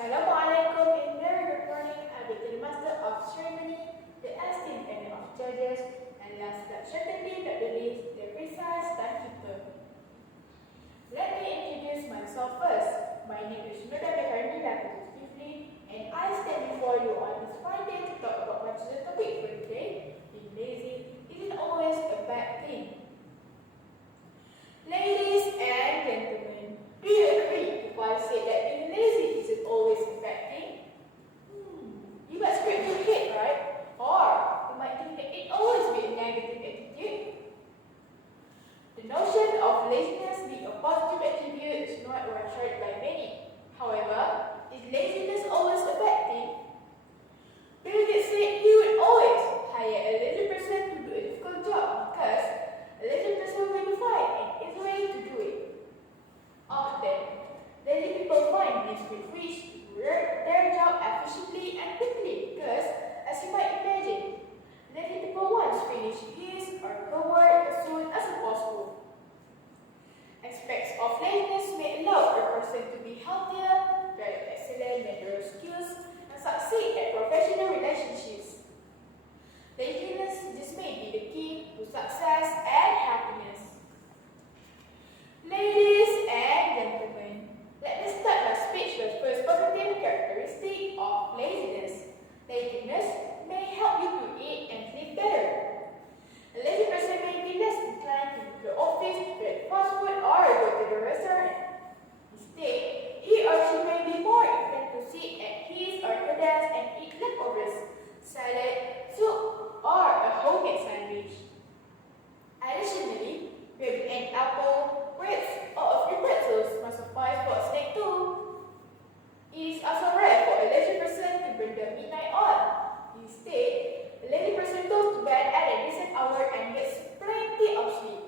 Assalamualaikum and very good morning. I will be the master of ceremony, the esteemed panel of judges, and last but certainly not the least, the precise timekeeper. Let me introduce myself first. My name is Karmila, Zulkifli, and I stand before you on this fine day to talk about what is the topic for today. Being lazy isn't always a bad thing. Ladies and gentlemen, do you agree if I say that being lazy isn't always a bad thing? You might scratch your head, right? Or you might think that it always be a negative attitude. The notion of laziness being a positive attribute is not well shared by many. However, is laziness always a bad thing? B.Inggeris said he would always hire a lazy person to do a difficult job because a lazy person will find an easy way to do it. Often, lazy people find means with which to do their job efficiently and quickly because, as you might imagine, lazy people want to finish his or her work as soon as possible. Aspects of laziness may allow a person to be healthier, develop excellent managerial skills, and succeed at professional relationships. Laziness just may be the key to success and happiness. Ladies and gentlemen, let me start my speech with the first positive characteristic of laziness. Laziness may help you to eat and sleep better. A lazy person may be less inclined to go to the office to get fast food or go to the restaurant. Instead, he or she may be more inclined to sit at his or her desk and eat leftovers, salad, soup, or a homemade sandwich. Additionally, grabbing an apple, grapes, or a few pretzels must suffice for a snack too. It is also rare for a lazy person to burn the midnight oil. Instead, a lazy person goes to bed at a decent hour and gets plenty of sleep.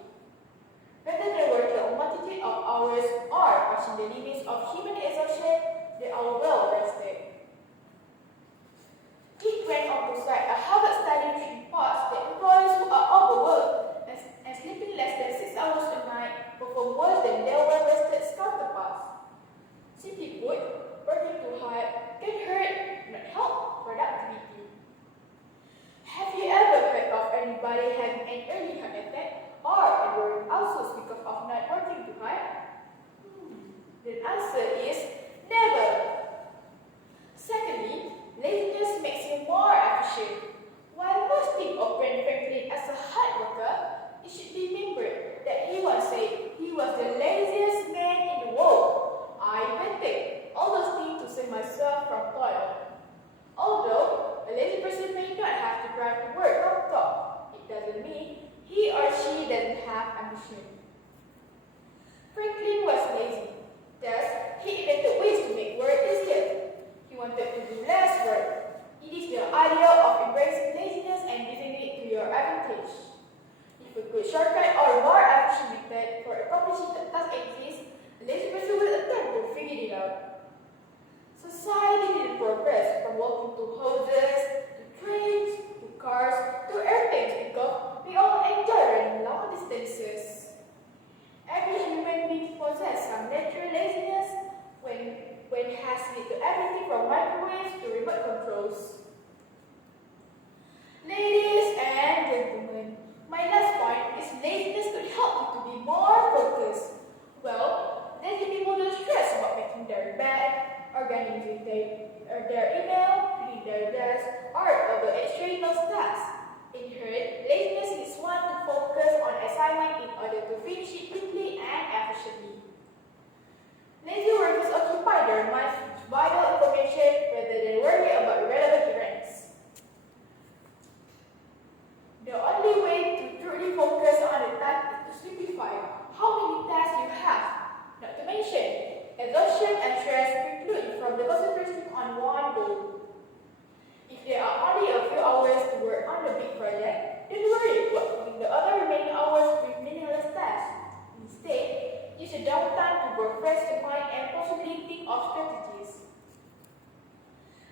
Rather than working a multitude of hours or pushing the limits of human exhaustion, they are well rested. It went on to cite a Harvard study which reports that employees who are overworked and sleeping less than 6 hours a night perform worse than their well-rested counterparts. Simply put, working too hard can hurt, not help, productivity. Have you ever heard of anybody having an early heart attack or a also speak of not working too hard? The answer is never. Secondly, laziness makes you more efficient. While most think of Franklin as a hard worker, it should be remembered that he once said he was the laziest man in the world. I even take all those things to save myself from toil. Although a lazy person may not have to drive to work non-stop, it doesn't mean he or she doesn't have ambition. Franklin was lazy. Thus, he invented ways to make work easier. He wanted to do less work. It is the idea of embracing laziness and using it to your advantage. If a good shortcut or more efficient method for accomplishing a task exists, a lazy person will attempt to figure it out. Society didn't progress from walking to houses, to trains, to cars, to airplanes because we all enjoy running long distances. Every human being possesses some natural laziness when it has led to everything from microwaves to remote controls. Ladies and gentlemen, my last point is laziness could help you to be more focused. Well, lazy people don't stress about making their bed, organizing their email, cleaning their desk, or other extraneous tasks. In turn, laziness is one to focus on assignment in order to finish it quickly and efficiently. Lazy workers occupy their minds with vital information rather than worry about irrelevant events. The only way to truly focus on a task is to simplify how many tasks you have. Not to mention, exhaustion and stress preclude from the concentration on one goal. If there are only a few hours to work on the big project, don't worry about filling the other remaining hours with meaningless tasks. Instead, use the downtime to refresh the mind and possibly think of strategies.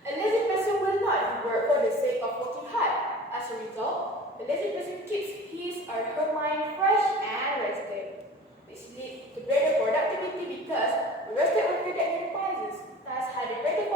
A lazy person will not work for the sake of working hard. As a result, the lazy person keeps his or her mind fresh and rested. This leads to greater productivity because the rested worker that minimizes tasks had a greater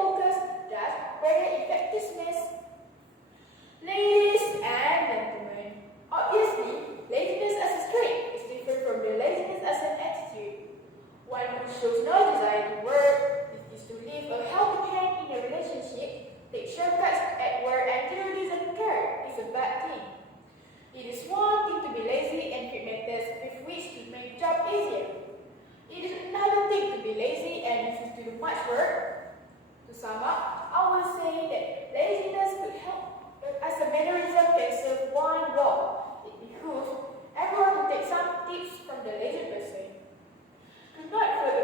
shows no desire to work, refuses to live a helping hand in a relationship, takes shortcuts at work and clearly doesn't care, is a bad thing. It is one thing to be lazy and create methods with which to make the job easier. It is another thing to be lazy and refuse to do much work. To sum up, I will say that laziness could help as a mannerism can serve one role. It behooves everyone to take some tips from the lazy person. Do not further